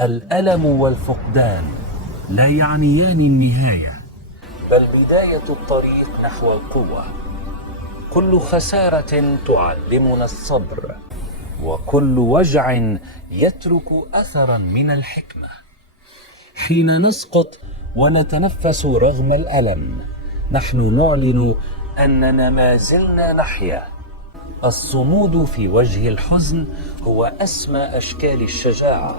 الألم والفقدان لا يعنيان النهاية، بل بداية الطريق نحو القوة. كل خسارة تعلمنا الصبر، وكل وجع يترك أثرا من الحكمة. حين نسقط ونتنفس رغم الألم، نحن نعلن أننا ما زلنا نحيا. الصمود في وجه الحزن هو أسمى أشكال الشجاعة،